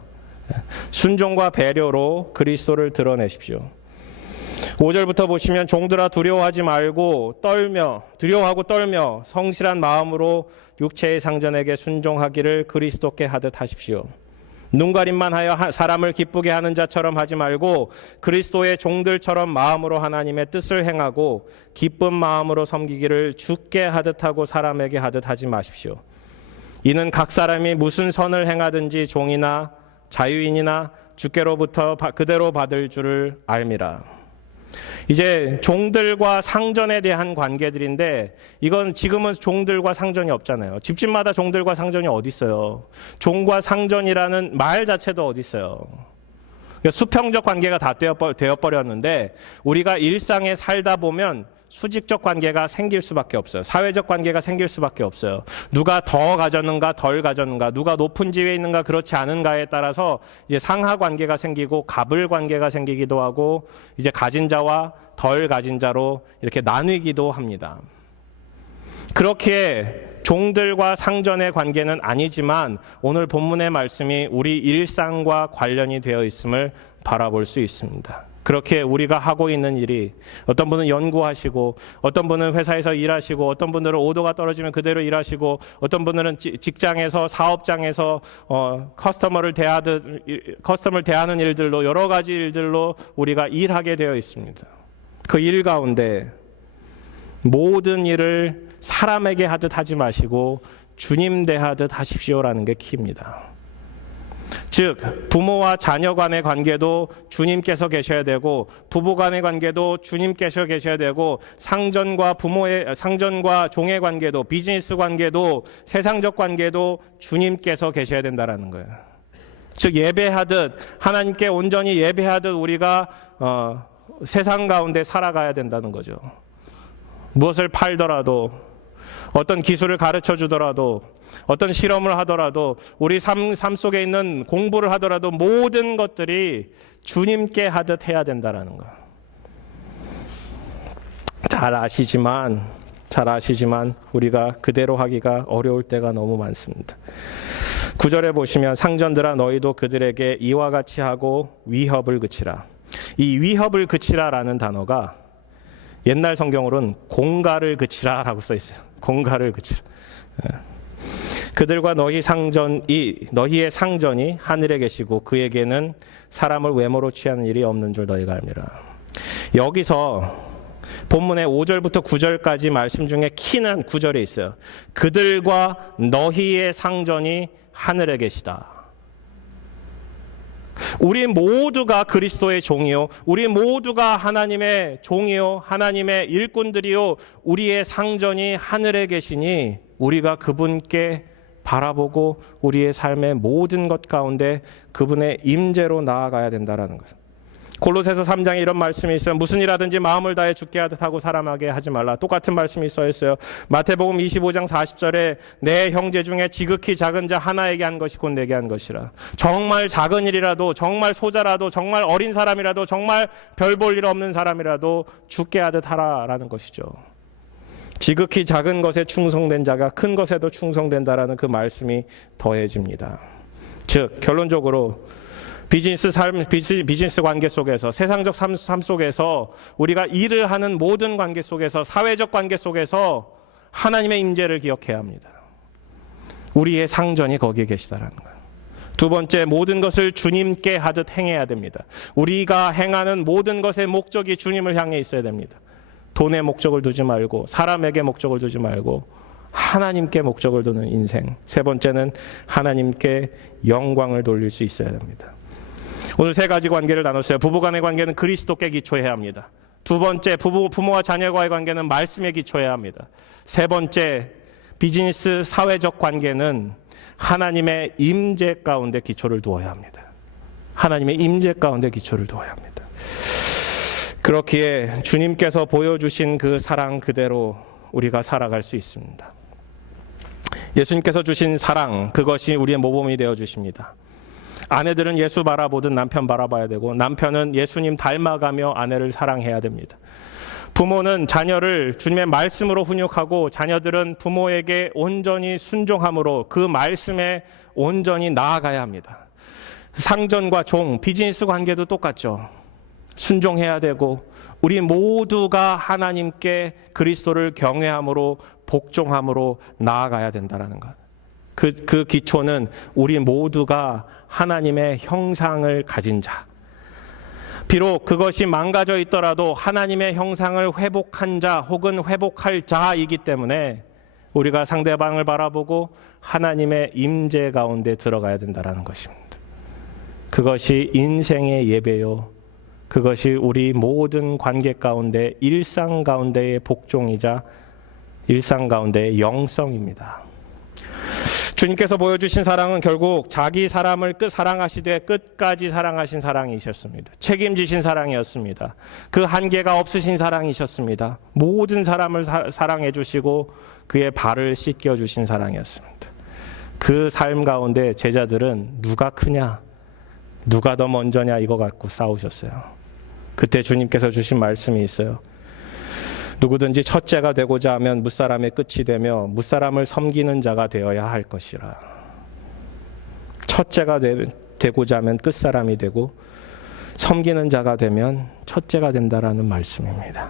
순종과 배려로 그리스도를 드러내십시오. 5절부터 보시면 종들아 두려워하지 말고 두려워하고 떨며 성실한 마음으로 육체의 상전에게 순종하기를 그리스도께 하듯 하십시오. 눈가림만 하여 사람을 기쁘게 하는 자처럼 하지 말고 그리스도의 종들처럼 마음으로 하나님의 뜻을 행하고 기쁜 마음으로 섬기기를 주께 하듯 하고 사람에게 하듯 하지 마십시오. 이는 각 사람이 무슨 선을 행하든지 종이나 자유인이나 주께로부터 그대로 받을 줄을 알미라. 이제 종들과 상전에 대한 관계들인데, 이건 지금은 종들과 상전이 없잖아요. 집집마다 종들과 상전이 어디 있어요? 종과 상전이라는 말 자체도 어디 있어요? 그러니까 수평적 관계가 다 되어버렸는데, 우리가 일상에 살다 보면 수직적 관계가 생길 수밖에 없어요. 사회적 관계가 생길 수밖에 없어요. 누가 더 가졌는가 덜 가졌는가, 누가 높은 지위에 있는가 그렇지 않은가에 따라서 이제 상하 관계가 생기고 갑을 관계가 생기기도 하고, 이제 가진 자와 덜 가진 자로 이렇게 나뉘기도 합니다. 그렇게 종들과 상전의 관계는 아니지만 오늘 본문의 말씀이 우리 일상과 관련이 되어 있음을 바라볼 수 있습니다. 그렇게 우리가 하고 있는 일이, 어떤 분은 연구하시고, 어떤 분은 회사에서 일하시고, 어떤 분들은 오도가 떨어지면 그대로 일하시고, 어떤 분들은 직장에서 사업장에서 커스터머를 대하는 일들로, 여러 가지 일들로 우리가 일하게 되어 있습니다. 그 일 가운데 모든 일을 사람에게 하듯 하지 마시고 주님 대하듯 하십시오라는 게 키입니다. 즉 부모와 자녀 간의 관계도 주님께서 계셔야 되고, 부부 간의 관계도 주님께서 계셔야 되고, 상전과 종의 관계도, 비즈니스 관계도, 세상적 관계도 주님께서 계셔야 된다라는 거예요. 즉 예배하듯, 하나님께 온전히 예배하듯 우리가 세상 가운데 살아가야 된다는 거죠. 무엇을 팔더라도, 어떤 기술을 가르쳐 주더라도, 어떤 실험을 하더라도, 우리 삶 속에 있는 공부를 하더라도 모든 것들이 주님께 하듯 해야 된다는 거예요. 잘 아시지만 우리가 그대로 하기가 어려울 때가 너무 많습니다. 9절에 보시면 상전들아 너희도 그들에게 이와 같이 하고 위협을 그치라. 이 위협을 그치라라는 단어가 옛날 성경으로는 공갈을 그치라라고 써 있어요. 공갈을 그치라. 그들과 너희의 상전이 하늘에 계시고 그에게는 사람을 외모로 취하는 일이 없는 줄 너희가 알미라. 여기서 본문의 5절부터 9절까지 말씀 중에 키는 9절에 있어요. 그들과 너희의 상전이 하늘에 계시다. 우리 모두가 그리스도의 종이요, 우리 모두가 하나님의 종이요, 하나님의 일꾼들이요, 우리의 상전이 하늘에 계시니 우리가 그분께 바라보고 우리의 삶의 모든 것 가운데 그분의 임재로 나아가야 된다라는 거예요. 골로새서 3장에 이런 말씀이 있어요. 무슨 일하든지 마음을 다해 주께 하듯 하고 사람에게 하지 말라. 똑같은 말씀이 써 있어요. 마태복음 25장 40절에 내 형제 중에 지극히 작은 자 하나에게 한 것이 곧 내게 한 것이라. 정말 작은 일이라도, 정말 소자라도, 정말 어린 사람이라도, 정말 별 볼 일 없는 사람이라도 주께 하듯 하라라는 것이죠. 지극히 작은 것에 충성된 자가 큰 것에도 충성된다라는 그 말씀이 더해집니다. 즉 결론적으로 비즈니스 관계 속에서, 세상적 삶 속에서, 우리가 일을 하는 모든 관계 속에서, 사회적 관계 속에서 하나님의 임재를 기억해야 합니다. 우리의 상전이 거기에 계시다라는 거예요. 두 번째, 모든 것을 주님께 하듯 행해야 됩니다. 우리가 행하는 모든 것의 목적이 주님을 향해 있어야 됩니다. 돈에 목적을 두지 말고, 사람에게 목적을 두지 말고 하나님께 목적을 두는 인생. 세 번째는 하나님께 영광을 돌릴 수 있어야 됩니다. 오늘 세 가지 관계를 나눴어요. 부부 간의 관계는 그리스도께 기초해야 합니다. 두 번째, 부모와 자녀와의 관계는 말씀에 기초해야 합니다. 세 번째, 비즈니스 사회적 관계는 하나님의 임재 가운데 기초를 두어야 합니다. 하나님의 임재 가운데 기초를 두어야 합니다. 그렇기에 주님께서 보여주신 그 사랑 그대로 우리가 살아갈 수 있습니다. 예수님께서 주신 사랑, 그것이 우리의 모범이 되어 주십니다. 아내들은 예수 바라보듯 남편 바라봐야 되고, 남편은 예수님 닮아가며 아내를 사랑해야 됩니다. 부모는 자녀를 주님의 말씀으로 훈육하고, 자녀들은 부모에게 온전히 순종함으로 그 말씀에 온전히 나아가야 합니다. 상전과 종, 비즈니스 관계도 똑같죠. 순종해야 되고, 우리 모두가 하나님께 그리스도를 경외함으로 복종함으로 나아가야 된다는 것. 그 기초는 우리 모두가 하나님의 형상을 가진 자. 비록 그것이 망가져 있더라도 하나님의 형상을 회복한 자 혹은 회복할 자이기 때문에 우리가 상대방을 바라보고 하나님의 임재 가운데 들어가야 된다는 것입니다. 그것이 인생의 예배요. 그것이 우리 모든 관계 가운데 일상 가운데의 복종이자 일상 가운데의 영성입니다. 주님께서 보여주신 사랑은 결국 자기 사람을 사랑하시되 끝까지 사랑하신 사랑이셨습니다. 책임지신 사랑이었습니다. 그 한계가 없으신 사랑이셨습니다. 모든 사람을 사랑해 주시고 그의 발을 씻겨 주신 사랑이었습니다. 그 삶 가운데 제자들은 누가 크냐, 누가 더 먼저냐 이거 갖고 싸우셨어요. 그때 주님께서 주신 말씀이 있어요. 누구든지 첫째가 되고자 하면 무사람의 끝이 되며 무사람을 섬기는 자가 되어야 할 것이라. 첫째가 되고자 하면 끝사람이 되고 섬기는 자가 되면 첫째가 된다라는 말씀입니다.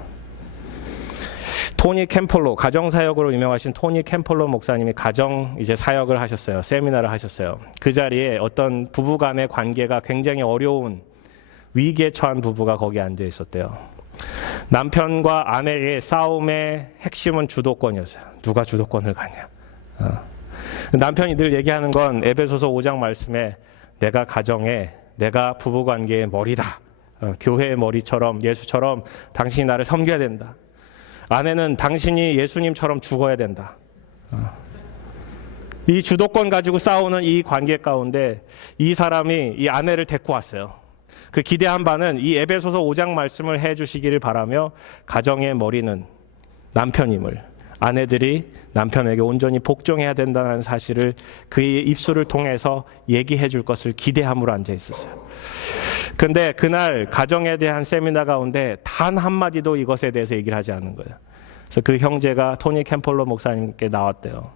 토니 캠폴로, 가정사역으로 유명하신 토니 캠폴로 목사님이 가정 사역을 하셨어요. 세미나를 하셨어요. 그 자리에 어떤 부부 간의 관계가 굉장히 어려운 위기에 처한 부부가 거기 앉아 있었대요. 남편과 아내의 싸움의 핵심은 주도권이었어요. 누가 주도권을 가냐. 남편이 늘 얘기하는 건 에베소서 5장 말씀에 내가 가정에, 내가 부부관계의 머리다. 교회의 머리처럼 예수처럼 당신이 나를 섬겨야 된다. 아내는 당신이 예수님처럼 죽어야 된다. 이 주도권 가지고 싸우는 이 관계 가운데 이 사람이 이 아내를 데리고 왔어요. 그 기대한 바는 이 에베소서 5장 말씀을 해주시기를 바라며 가정의 머리는 남편임을, 아내들이 남편에게 온전히 복종해야 된다는 사실을 그의 입술을 통해서 얘기해 줄 것을 기대함으로 앉아 있었어요. 그런데 그날 가정에 대한 세미나 가운데 단 한마디도 이것에 대해서 얘기를 하지 않은 거예요. 그래서 그 형제가 토니 캠폴러 목사님께 나왔대요.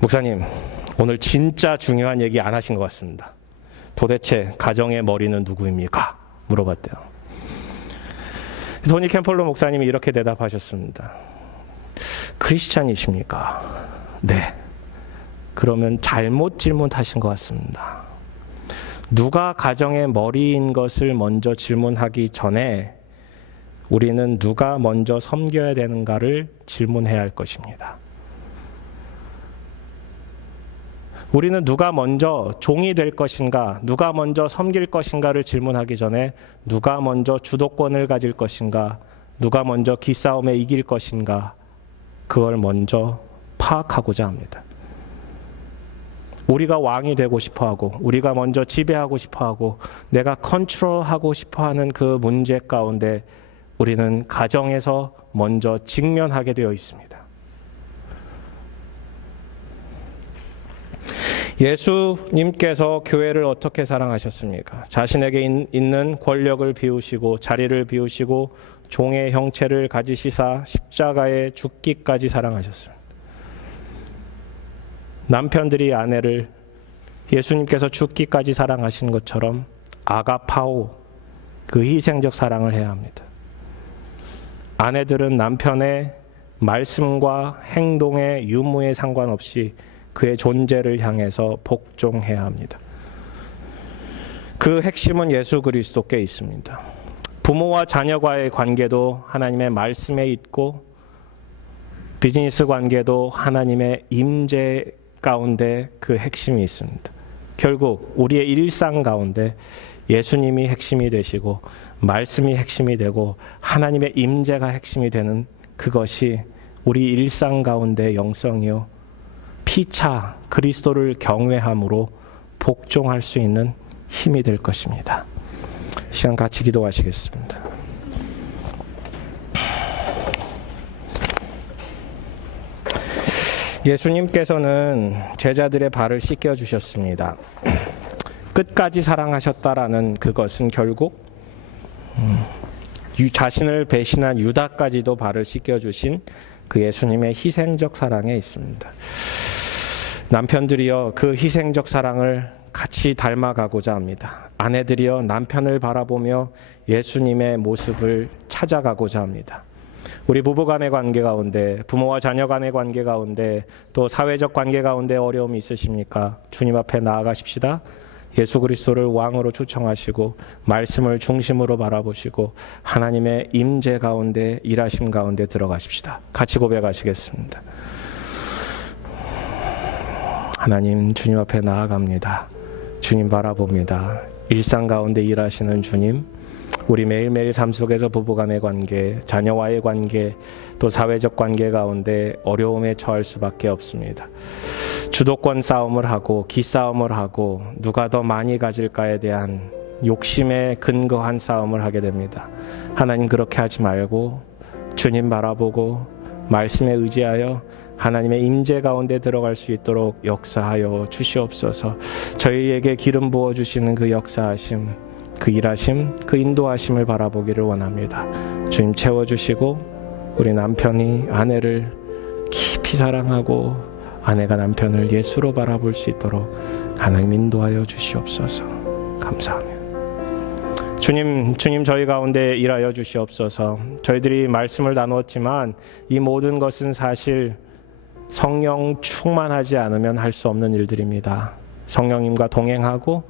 목사님, 오늘 진짜 중요한 얘기 안 하신 것 같습니다. 도대체 가정의 머리는 누구입니까? 물어봤대요. 토니 캠폴러 목사님이 이렇게 대답하셨습니다. 크리스찬이십니까? 네. 그러면 잘못 질문하신 것 같습니다. 누가 가정의 머리인 것을 먼저 질문하기 전에 우리는 누가 먼저 섬겨야 되는가를 질문해야 할 것입니다. 우리는 누가 먼저 종이 될 것인가, 누가 먼저 섬길 것인가를 질문하기 전에 누가 먼저 주도권을 가질 것인가, 누가 먼저 기싸움에 이길 것인가, 그걸 먼저 파악하고자 합니다. 우리가 왕이 되고 싶어하고 우리가 먼저 지배하고 싶어하고 내가 컨트롤하고 싶어하는 그 문제 가운데 우리는 가정에서 먼저 직면하게 되어 있습니다. 예수님께서 교회를 어떻게 사랑하셨습니까? 자신에게 있는 권력을 비우시고 자리를 비우시고 종의 형체를 가지시사 십자가에 죽기까지 사랑하셨습니다. 남편들이 아내를 예수님께서 죽기까지 사랑하신 것처럼 아가파오, 그 희생적 사랑을 해야 합니다. 아내들은 남편의 말씀과 행동의 유무에 상관없이 그의 존재를 향해서 복종해야 합니다. 그 핵심은 예수 그리스도께 있습니다. 부모와 자녀과의 관계도 하나님의 말씀에 있고 비즈니스 관계도 하나님의 임재 가운데 그 핵심이 있습니다. 결국 우리의 일상 가운데 예수님이 핵심이 되시고 말씀이 핵심이 되고 하나님의 임재가 핵심이 되는 그것이 우리 일상 가운데 영성이요 피차 그리스도를 경외함으로 복종할 수 있는 힘이 될 것입니다. 시간 같이 기도하시겠습니다. 예수님께서는 제자들의 발을 씻겨 주셨습니다. 끝까지 사랑하셨다라는 그것은 결국 자신을 배신한 유다까지도 발을 씻겨 주신 그 예수님의 희생적 사랑에 있습니다. 남편들이여 그 희생적 사랑을 같이 닮아가고자 합니다. 아내들이여 남편을 바라보며 예수님의 모습을 찾아가고자 합니다. 우리 부부 간의 관계 가운데, 부모와 자녀 간의 관계 가운데, 또 사회적 관계 가운데 어려움이 있으십니까? 주님 앞에 나아가십시다. 예수 그리스도를 왕으로 초청하시고 말씀을 중심으로 바라보시고 하나님의 임재 가운데, 일하심 가운데 들어가십시다. 같이 고백하시겠습니다. 하나님, 주님 앞에 나아갑니다. 주님 바라봅니다. 일상 가운데 일하시는 주님, 우리 매일매일 삶 속에서 부부간의 관계, 자녀와의 관계, 또 사회적 관계 가운데 어려움에 처할 수밖에 없습니다. 주도권 싸움을 하고 기싸움을 하고 누가 더 많이 가질까에 대한 욕심에 근거한 싸움을 하게 됩니다. 하나님, 그렇게 하지 말고 주님 바라보고 말씀에 의지하여 하나님의 임재 가운데 들어갈 수 있도록 역사하여 주시옵소서. 저희에게 기름 부어주시는 그 역사하심, 그 일하심, 그 인도하심을 바라보기를 원합니다. 주님 채워주시고 우리 남편이 아내를 깊이 사랑하고 아내가 남편을 예수로 바라볼 수 있도록 하나님 인도하여 주시옵소서. 감사합니다. 주님 저희 가운데 일하여 주시옵소서. 저희들이 말씀을 나누었지만 이 모든 것은 사실 성령 충만하지 않으면 할 수 없는 일들입니다. 성령님과 동행하고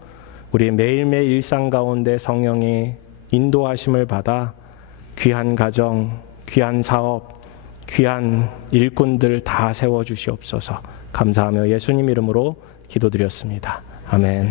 우리 매일매일 일상 가운데 성령의 인도하심을 받아 귀한 가정, 귀한 사업, 귀한 일꾼들 다 세워주시옵소서. 감사하며 예수님 이름으로 기도드렸습니다. 아멘.